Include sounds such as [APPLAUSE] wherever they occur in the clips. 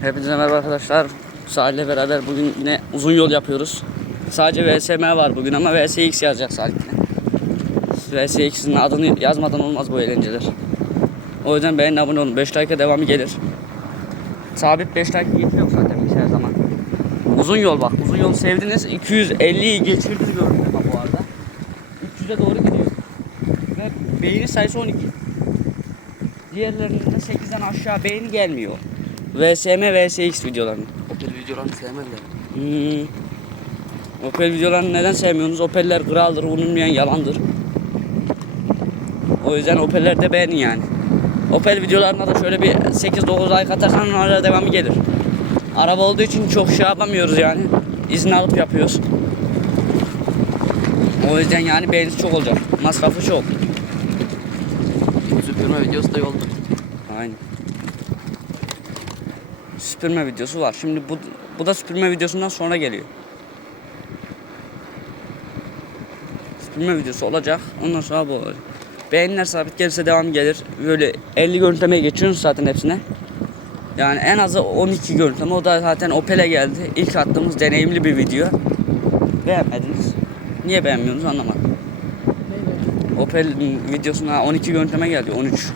Hepinize merhaba arkadaşlar. Salih ile beraber bugün yine uzun yol yapıyoruz. Sadece VSM var bugün ama VSX yazacak Salih'le. VSX'in adını yazmadan olmaz bu eğlenceler. O yüzden beğenin abone olun. 5 like'a devamı gelir. Sabit 5 like getiriyor zaten biz her zaman. Uzun yol bak. Uzun yol sevdiniz. 250'yi geçirdi gördüm ama bu arada. 300'e doğru gidiyor. Ve beğeni sayısı 12. Diğerlerinde 8'den aşağı beğeni gelmiyor. VSM VSX videolarını. Opel videolarını sevmezler. Hmm. Opel videolarını neden sevmiyorsunuz? Opel'ler kraldır, unutmayan yalandır. O yüzden Opel'ler de beğenin yani. Opel videolarına da şöyle bir 8-9 like atarsan onlara devamı gelir. Araba olduğu için çok şey yapamıyoruz yani. İzin alıp yapıyoruz. O yüzden yani beğenisi çok olacak. Masrafı çok. Süpürme videosu da yolda. Süpürme videosu var. Şimdi bu, bu da süpürme videosundan sonra geliyor. Süpürme videosu olacak. Ondan sonra bu olacak. Beğeniler sabit gelirse devam gelir. Böyle 50 görüntülemeye geçiyoruz zaten hepsine. Yani en azı 12 görüntüleme. O da zaten Opel'e geldi. İlk attığımız deneyimli bir video. Beğenmediniz. Niye beğenmiyorsunuz anlamadım. Opel'in videosuna 12 görüntüleme geldi. 13.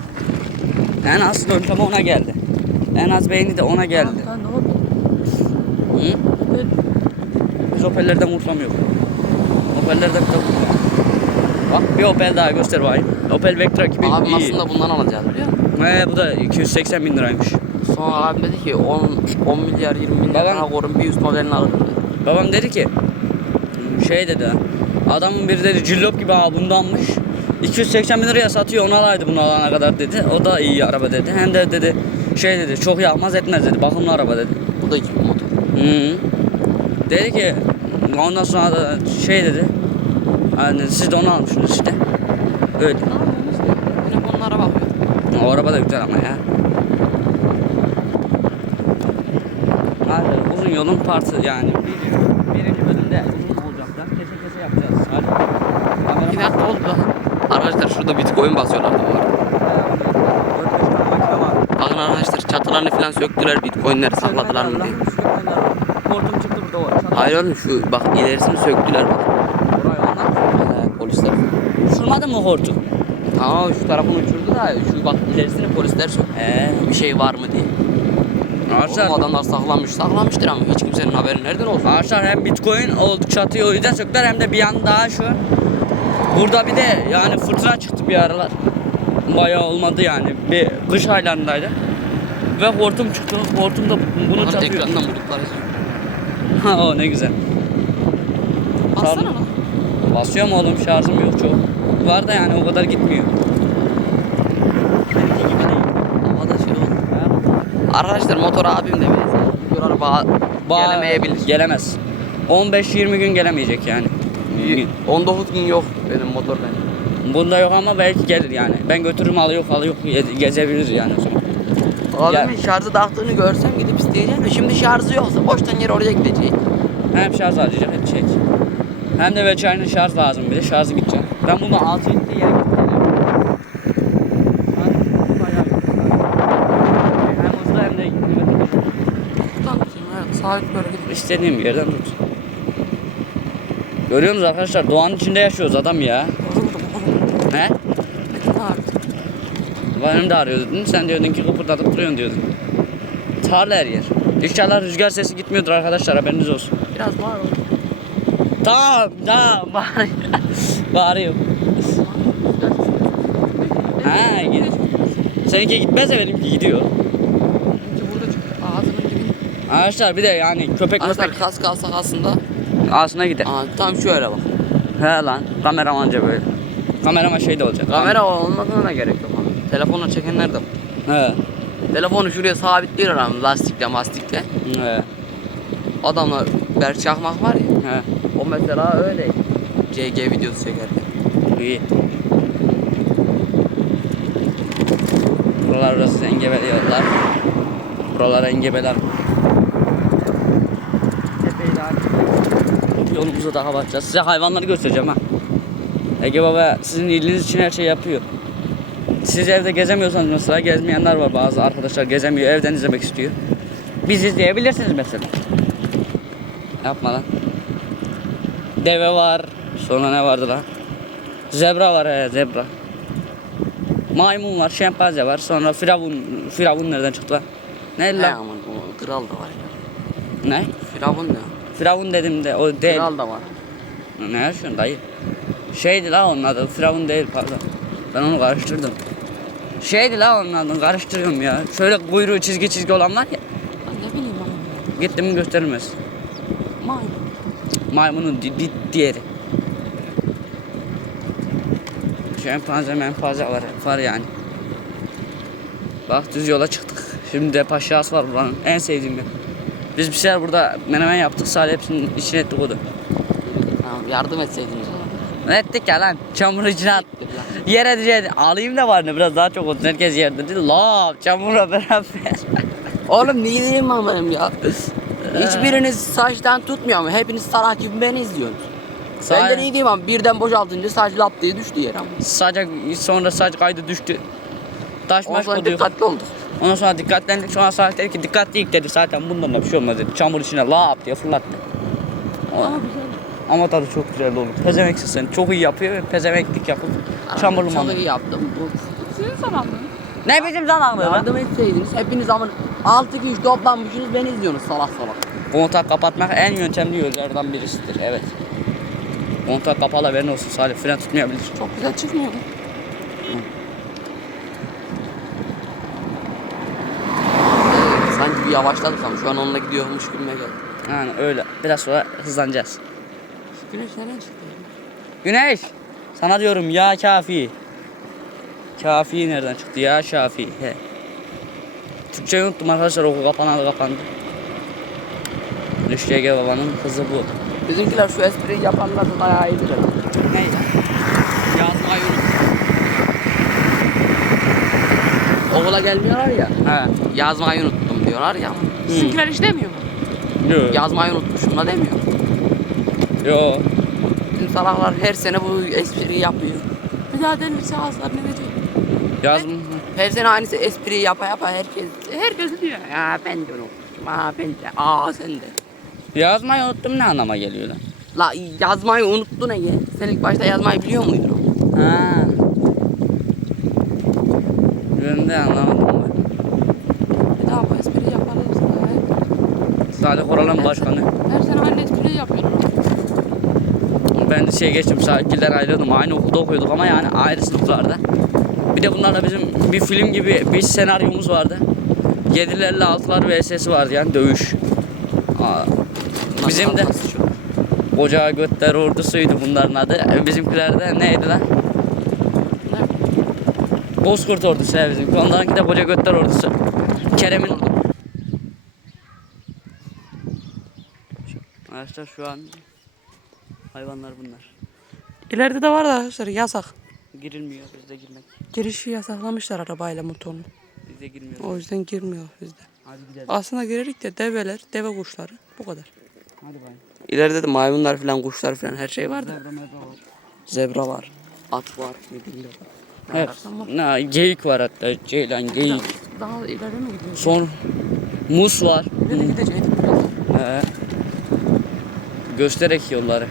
En az görüntüleme ona geldi. En az beğeni de ona geldi. Hı? Biz Opel'lerden kurtulamıyoruz. Opel'lerden kurtulamıyoruz. Bak bir Opel daha göster bakayım. Opel Vectra 2000 Abim iyi. aslında bundan alacağız biliyor musun? He, bu da 280 bin liraymış. Sonra abim dedi ki 10, 10 milyar 20 milyar Babam- daha korun bir üst modelini alırım dedi. Babam dedi ki şey dedi adamın biri dedi cillop gibi ha bundanmış 280 bin liraya satıyor onu alaydı bunu alana kadar dedi o da iyi araba dedi hem de dedi şey dedi çok yakmaz etmez dedi bakımlı araba dedi Bu da 2000 motor. Hı. Dedi ki ondan sonra da şey dedi hani siz de onu almışsınız işte öyle Yine onlara bakıyor. o araba da güzel ama ya Hadi uzun yolun partı yani bir, birinci bölümde uzun olacak da kese kese yapacağız hadi Bir dakika oldu da. Arkadaşlar şurada bitcoin basıyorlardı bu arada. Bakın arkadaşlar çatılarını falan söktüler bitcoinleri sakladılar mı diye. Hortum çıktı burada o. Hayır oğlum şu bak ilerisini söktüler bak. Orayı anlat. Ee, polisler. Uçurmadın mı hortum? Tamam şu tarafını uçurdu da şu bak ilerisini polisler söktü. Eee. Bir şey var mı diye. Ağaçlar, Oğlum adamlar saklamış saklamıştır ama hiç kimsenin haberi nereden olsun? ağaçlar hem bitcoin oldu çatıyı o yüzden söktüler hem de bir yan daha şu. Burada bir de yani fırtına çıktı bir aralar. Bayağı olmadı yani. Bir kış aylarındaydı. Ve hortum çıktı. Hortum da bunu Bunlar çatıyor. ekrandan buldukları [LAUGHS] için. Ha o ne güzel. Bassana lan. Basıyorum oğlum şarjım yok çok. Var da yani o kadar gitmiyor. Benimki gibi değil. Havada şey oldu. Arkadaşlar motor abim de benziyor. Bu araba Ba- gelemeyebilir. Gelemez. 15-20 gün gelemeyecek yani. 19 gün yok benim motor benim. Bunda yok ama belki gelir yani. Ben götürürüm alıyor alıyor ge- gezebilir yani zaman. Abimin şarjı taktığını görsem gidip isteyeceğim de şimdi şarjı yoksa boştan yere oraya gidecek. Hem şarj harcayacak hem çek. Hem de veçayının şarj lazım bir de şarjı gidecek. Ben bunu 6 gittiği yere evet sabit böyle gidip. İstediğim bir yerden tut. Görüyor musunuz arkadaşlar? Doğanın içinde yaşıyoruz adam ya. He? Benim de arıyor dedin. Sen diyordun ki kıpırdatıp duruyorsun diyordun. Tarla her yer. İnşallah rüzgar sesi gitmiyordur arkadaşlar haberiniz olsun. Biraz var o. Tamam tamam [LAUGHS] bari. Bağırıyorum. Ha gidiyor. Seninki gitmez de benimki gidiyor. Çünkü burada çıktı. Ağzının gibi. Arkadaşlar bir de yani köpek Arkadaşlar köpek kask alsak aslında. ağzına gider. Aa, tam şöyle bak. He lan kameramanca böyle. Kameraman şey de olacak. Kamera olmasına da gerek yok. ama. Telefonla çekenler de var. He. Telefonu şuraya sabitliyor adam lastikle mastikle. He. Adamlar Berk Çakmak var ya. He. O mesela öyle. GG videosu çekerken. İyi. Buralar burası engebeli yollar. Buralar engebeler. Yolumuza daha bakacağız. Size hayvanları göstereceğim ha. Ege Baba sizin iyiliğiniz için her şey yapıyor. Siz evde gezemiyorsanız mesela gezmeyenler var bazı arkadaşlar gezemiyor evden izlemek istiyor. Biz izleyebilirsiniz mesela. Yapma lan. Deve var. Sonra ne vardı lan? Zebra var he zebra. Maymun var, şempanze var. Sonra firavun, firavun nereden çıktı lan? Ne He lan? aman o kral da var ya. Ne? Firavun ne? Firavun dedim de o değil. Kral da var. Ne yaşıyorsun dayı? Şeydi la onun adı. Firavun değil pardon. Ben onu karıştırdım. Şeydi la onun adı. Karıştırıyorum ya. Şöyle kuyruğu çizgi çizgi olan var ya. Lan ne bileyim ama. Gitti mi gösterilmez. Maymun. Maymunun di, di, diğeri. Şempanze menpanze var, var yani. Bak düz yola çıktık. Şimdi de paşas var buranın. En sevdiğim yer. Biz bir şeyler burada menemen yaptık. Sadece hepsinin içine ettik o da. Tamam yardım zaman. Ne ettik ya lan? Çamur içine. Yere düşer. Alayım da var ne biraz daha çok olsun. Herkes yerde değil. La çamurla beraber. [LAUGHS] Oğlum niye diyeyim amanım ya? Hiçbiriniz saçtan tutmuyor mu? Hepiniz salak gibi beni izliyorsunuz. Ben de Sağ- ne diyeyim ama birden boşaltınca saç lap diye düştü yere ama. Sadece sonra saç kaydı düştü. Taş Ondan maş sonra dikkatli olduk. Ondan sonra dikkatlendik. Sonra Salih dedi ki dikkatliyik dedi. Zaten bundan da bir şey olmaz dedi. Çamur içine lap diye fırlattı. O- Ama tadı çok güzel olur. Pezevenksin sen. Çok iyi yapıyor ve pezevenklik yapıp çamurlu Çok mamur. iyi yaptım. Bu Senin zamanın. Ne bizim zanağımız lan? Yardım etseydiniz hepiniz ama 6 kişi toplanmışsınız beni izliyorsunuz salak salak. Kontak kapatmak en yöntemli yollardan birisidir. Evet. Kontak kapalı haberin olsun Salih. Fren tutmayabilir. Çok güzel çıkmıyor mu? Sanki bir yavaşladık ama şu an onunla gidiyormuş gibime geldi. Yani öyle. Biraz sonra hızlanacağız. Güneş nereden çıktı? Güneş. Sana diyorum ya kafi. Kafi nereden çıktı ya şafi. He. Türkçeyi unuttum arkadaşlar okul kapanalı kapandı. Düşecek babanın kızı bu. Bizimkiler şu espriyi yapanlar da bayağı iyidir. Ne? Yazmayı Okula gelmiyorlar ya. He. Yazmayı unuttum diyorlar ya. Sizinkiler hiç demiyor mu? Yo. Yazmayı unutmuşum da demiyor. Yo. Bizim salaklar her sene bu espriyi yapıyor. Bir daha denirse ağızlarını verecek. Yaz Her sene aynısı espriyi yapa yapa herkes. Herkes diyor. Ya ben de unutmuşum. Ha ben de. Aa sen de. Yazmayı unuttum ne anlama geliyor lan? La yazmayı unuttun Ege. Sen ilk başta yazmayı biliyor muydun? Ha. Ben de anlamadım. Bir daha bu espriyi yaparız. Salih Koral'ın başkanı. Her sene aynı espriyi yapıyorlar. Ben de şey geçtim sahilden ayrıldım. Aynı okulda okuyorduk ama yani ayrı sınıflarda. Bir de bunlarla bizim bir film gibi bir senaryomuz vardı. 7'lerle 6'lar vs'si vardı yani dövüş. Aa, Bizim de-? Koca Götler ordusuydu bunların adı. E, Bizimkiler de neydi lan? Bozkurt ordusu ya bizim. Onlarınki de Koca Götler ordusu. Kerem'in... Arkadaşlar şu an hayvanlar bunlar. İleride de var da arkadaşlar yasak. Girilmiyor bizde girmek. Girişi yasaklamışlar arabayla motorunu. Bizde girmiyor. O yüzden girmiyor bizde. Hadi gidelim. Aslında girerik de develer, deve kuşları bu kadar. Hadi bayım. İleride de maymunlar falan, kuşlar falan her şey var da. Zebra mebra var. Zebra var. At var. Ne bileyim ne var. Evet. Ne, geyik var hatta. Ceylan, geyik. Daha ileri mi gidiyoruz? Son mus var. Nereye gidecektik? He. Gösterek yolları.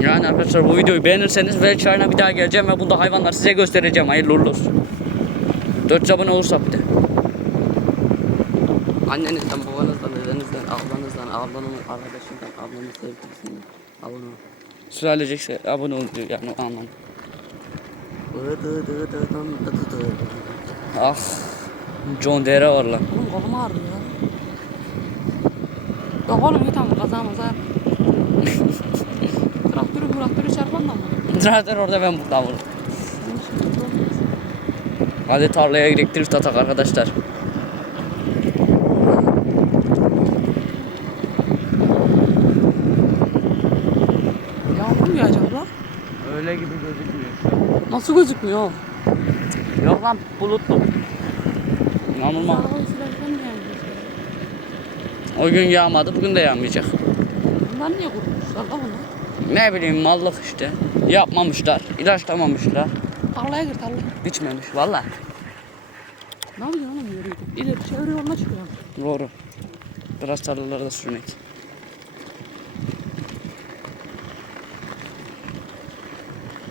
Yani arkadaşlar bu videoyu beğenirseniz ve çayına bir daha geleceğim ve bunda hayvanlar size göstereceğim. Hayırlı uğurlu olsun. 4 abone olursak bir de. Annenizden, babanızdan, dedenizden, ablanızdan, ablanın arkadaşından, ablanın sevgilisinden. Abone ol. Sülalecekse abone ol diyor yani o anlamda. Ah. John Deere var lan. Oğlum kolum ağrıyor ya. Yok oğlum git ama kaza maza yap. [LAUGHS] Traktörü traktörü çarpan da mı? Zaten orada ben buradan vurdum. Hadi tarlaya girek drift atak arkadaşlar. Yağmur mu yağacak la? Öyle gibi gözükmüyor. Nasıl gözükmüyor? Yok lan bulutlu. Yağacak? O gün yağmadı bugün de yağmayacak. Bunlar niye kurmuşlar la bunu? Ne bileyim mallık işte. Yapmamışlar, ilaçlamamışlar. Tarlaya gir tarlaya. Biçmemiş valla. Ne yapıyorsun oğlum yürüydü? İleri çevre yoluna çıkıyorum. Doğru. Biraz tarlalarda sürmek.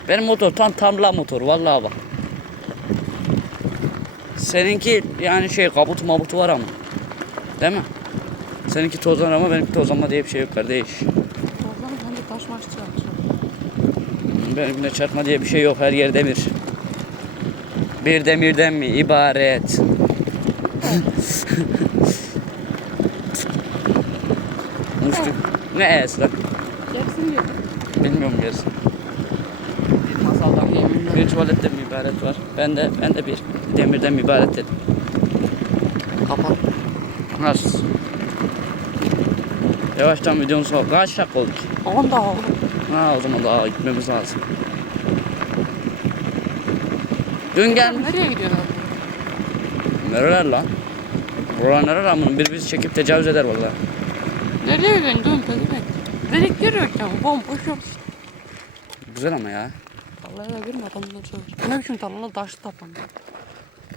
Benim motor tam tarla motoru vallahi bak. Seninki yani şey kabutu mabutu var ama. Değil mi? Seninki tozlar ama benimki tozlama diye bir şey yok kardeş. Tozlama sen de taş maç çıkartacağım. Benimkinde çarpma diye bir şey yok her yer demir. Bir demirden mi ibaret? [LAUGHS] Muştuk. Ne es lan? Gerisini gör. Bilmiyorum gerisi. Bir masaldan bir tuvaletten mi ibaret var? Ben de ben de bir demirden mi ibaret dedim. Kapat. Nasıl? Yavaştan videonun sonu. Kaç dakika oldu ki? On daha oğlum. Ha o zaman daha gitmemiz lazım. Dün gelmiş. Nereye gidiyorsun abi? Nereler lan? Buralar nereler amına? Bir bizi çekip tecavüz eder vallahi. Nereye gidiyorsun? Dön pezevenk. Delik yer yok ya. Bomboş yok. Güzel ama ya. Tarlaya da girme adamlar söver. Ne biçim tarlana taşlı tapan.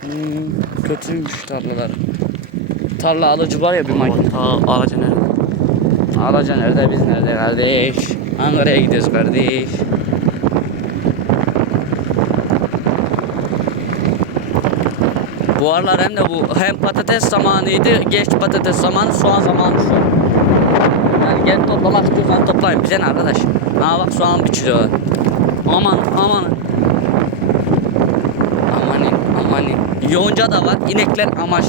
Hmm, kötüymüş tarlalar. Tarla alıcı var ya bir makine. Aa, ağaca nerede? Alaca nerede biz nerede kardeş? Ankara'ya gidiyoruz kardeş. Bu aralar hem de bu hem patates zamanıydı, geç patates zamanı, soğan zamanı şu. an. Yani gel toplamak istiyorsan toplayın. Bize ne arkadaş? Ha bak soğan biçiliyor. Aman aman. Amanin, amanin. Yonca da var. İnekler amaç.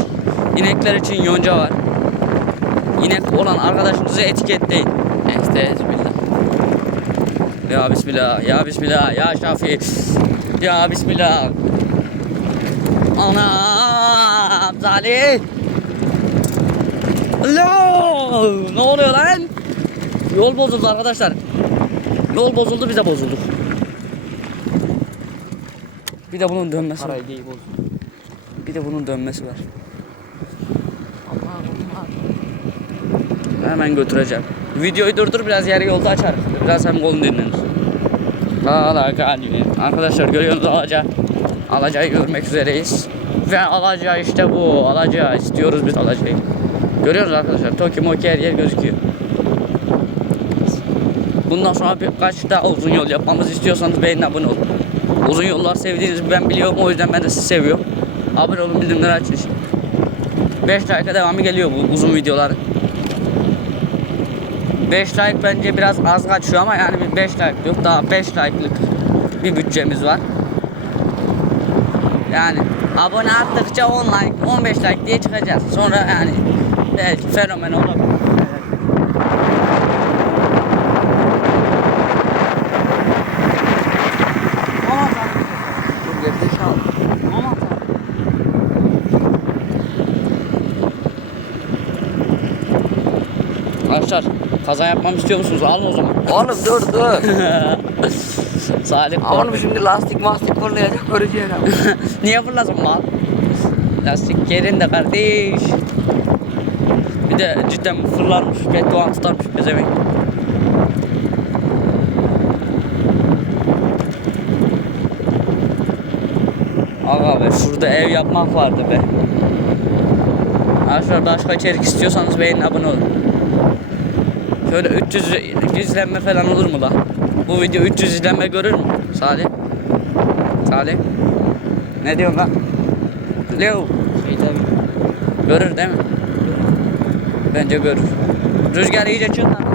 İnekler için yonca var. İnek olan arkadaşınızı etiketleyin. Ya Bismillah, ya Bismillah, ya Şafi, ya Bismillah. Anam Salih. Allah! Ne oluyor lan? Yol bozuldu arkadaşlar. Yol bozuldu bize bozulduk. Bir de bunun dönmesi var. Bir de bunun dönmesi var. Hemen götüreceğim. Videoyu durdur biraz yarı yolda açar. Biraz hem kolun dinlenir. Hala kalbi. Arkadaşlar görüyorsunuz alaca. Alacayı görmek üzereyiz. Ve alaca işte bu. Alaca istiyoruz biz alacayı. Görüyoruz arkadaşlar. Toki moki her yer gözüküyor. Bundan sonra birkaç daha uzun yol yapmamızı istiyorsanız beğenin abone olun. Uzun yollar sevdiğinizi ben biliyorum o yüzden ben de sizi seviyorum. Abone olun bildirimleri açın. 5 dakika devamı geliyor bu uzun videolar. 5 like bence biraz az kaçıyor ama yani bir 5 like yok daha 5 like'lık bir bütçemiz var. Yani abone arttıkça 10 like 15 like diye çıkacağız. Sonra yani belki fenomen olabilir. Aman tanrım. Dur gerizekalı. Aman tanrım. Arkadaşlar kaza yapmamı istiyor musunuz? Alın o zaman. Oğlum dur dur. [LAUGHS] Salih Oğlum şimdi lastik mastik fırlayacak göreceğiz ama. [LAUGHS] Niye fırlasın mal? Lastik yerinde kardeş. Bir de cidden fırlarmış. Bedduan tutarmış pezevenk. Aga be şurada ev yapmak vardı be. Arkadaşlar başka içerik istiyorsanız beğenin abone olun. Şöyle 300 izlenme falan olur mu la? Bu video 300 izlenme görür mü? Salih. Salih. Ne diyorsun lan? Leo. Şey tabii. Görür değil mi? Bence görür. Rüzgar iyice duymuyorum lan.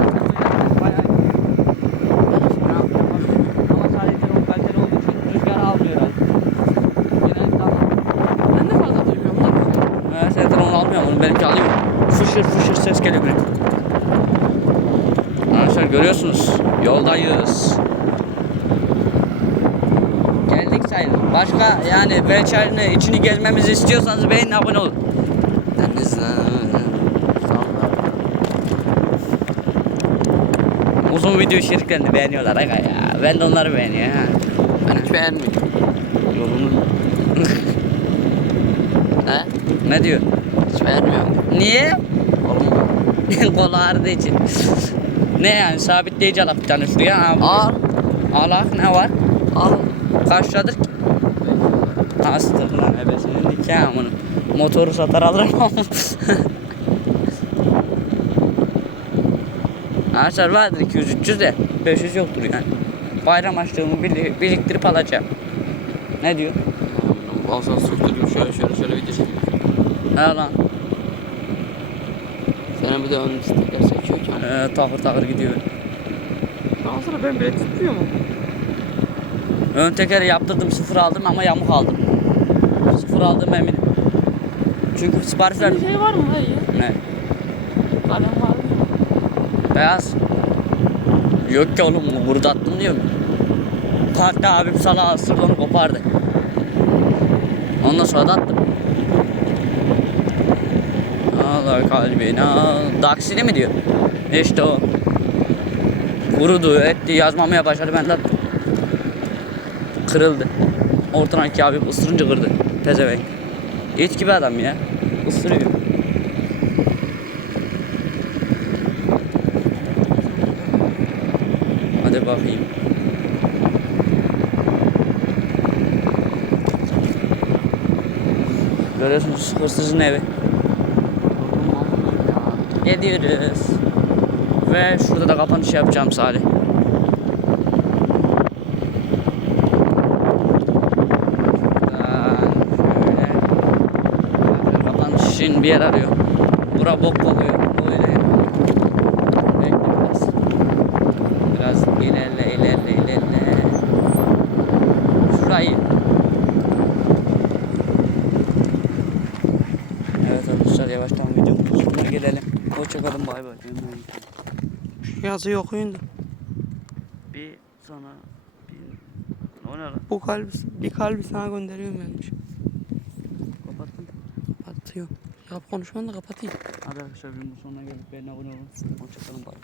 Almıyorum onu benimki alıyor. Fışır fışır ses geliyor görüyorsunuz yoldayız. Geldik sayılır. Başka yani Vençay'ın içini gezmemizi istiyorsanız beğenin abone olun. Uzun video içeriklerini beğeniyorlar aga ya. Ben de onları beğeniyorum ha. Ben hiç beğenmiyorum. Yolunu. [LAUGHS] He? Ne diyor? Hiç beğenmiyorum. Niye? Oğlum [LAUGHS] Kolu ağrıdığı için. Ne yani sabitleyici alak bir tane şuraya. Abi. Al. Alak ne var? Al. Kaç liradır ki? Astır lan ebesinin nikahımını. Motoru satar alırım ama. [LAUGHS] Arkadaşlar vardır 200-300 de 500 yoktur yani. Bayram açlığımı biriktirip alacağım. Ne diyor? Olsa sürtürüm şöyle şöyle şöyle video çekiyor. He lan. Senin bir de ön teker çekiyor ki. Ee, takır takır gidiyor. Daha sonra ben bile titriyor mu? Ön tekeri yaptırdım sıfır aldım ama yamuk aldım. Sıfır aldım eminim. Çünkü sipariş Bir verdim. şey var mı? Hayır. Ne? Kalem var mı? Beyaz. Yok ki oğlum burada attım diyor mu? Hatta abim sana ısırdı onu kopardı. Ondan sonra da attım. Allah kalbine al. Daksili mi diyor? İşte o. Kurudu etti yazmamaya başladı ben de attım. Kırıldı. Ortadan iki abim ısırınca kırdı. Pezevenk. İt gibi adam ya. Isırıyor. Hadi bakayım. Görüyorsunuz hırsızın evi. Gidiyoruz. Ve şurada da kapanış yapacağım Salih. Şöyle. Bir yer arıyor. Bura bok kokuyor. Böyle. Bekle biraz. Biraz ilerle ilerle ilerle. Şurayı. Evet arkadaşlar yavaştan videonun sonuna gelelim. Hoşçakalın bay bay. Yazıyı okuyun da. Bir sonra bir o ne lan? Bu kalbi, bir kalbi sana gönderiyorum ben. Kapattım. Kapatıyor. Yap konuşmanı da kapatayım. Hadi arkadaşlar videonun sonuna geldik. Beğeni abone olun. Hoşçakalın bay.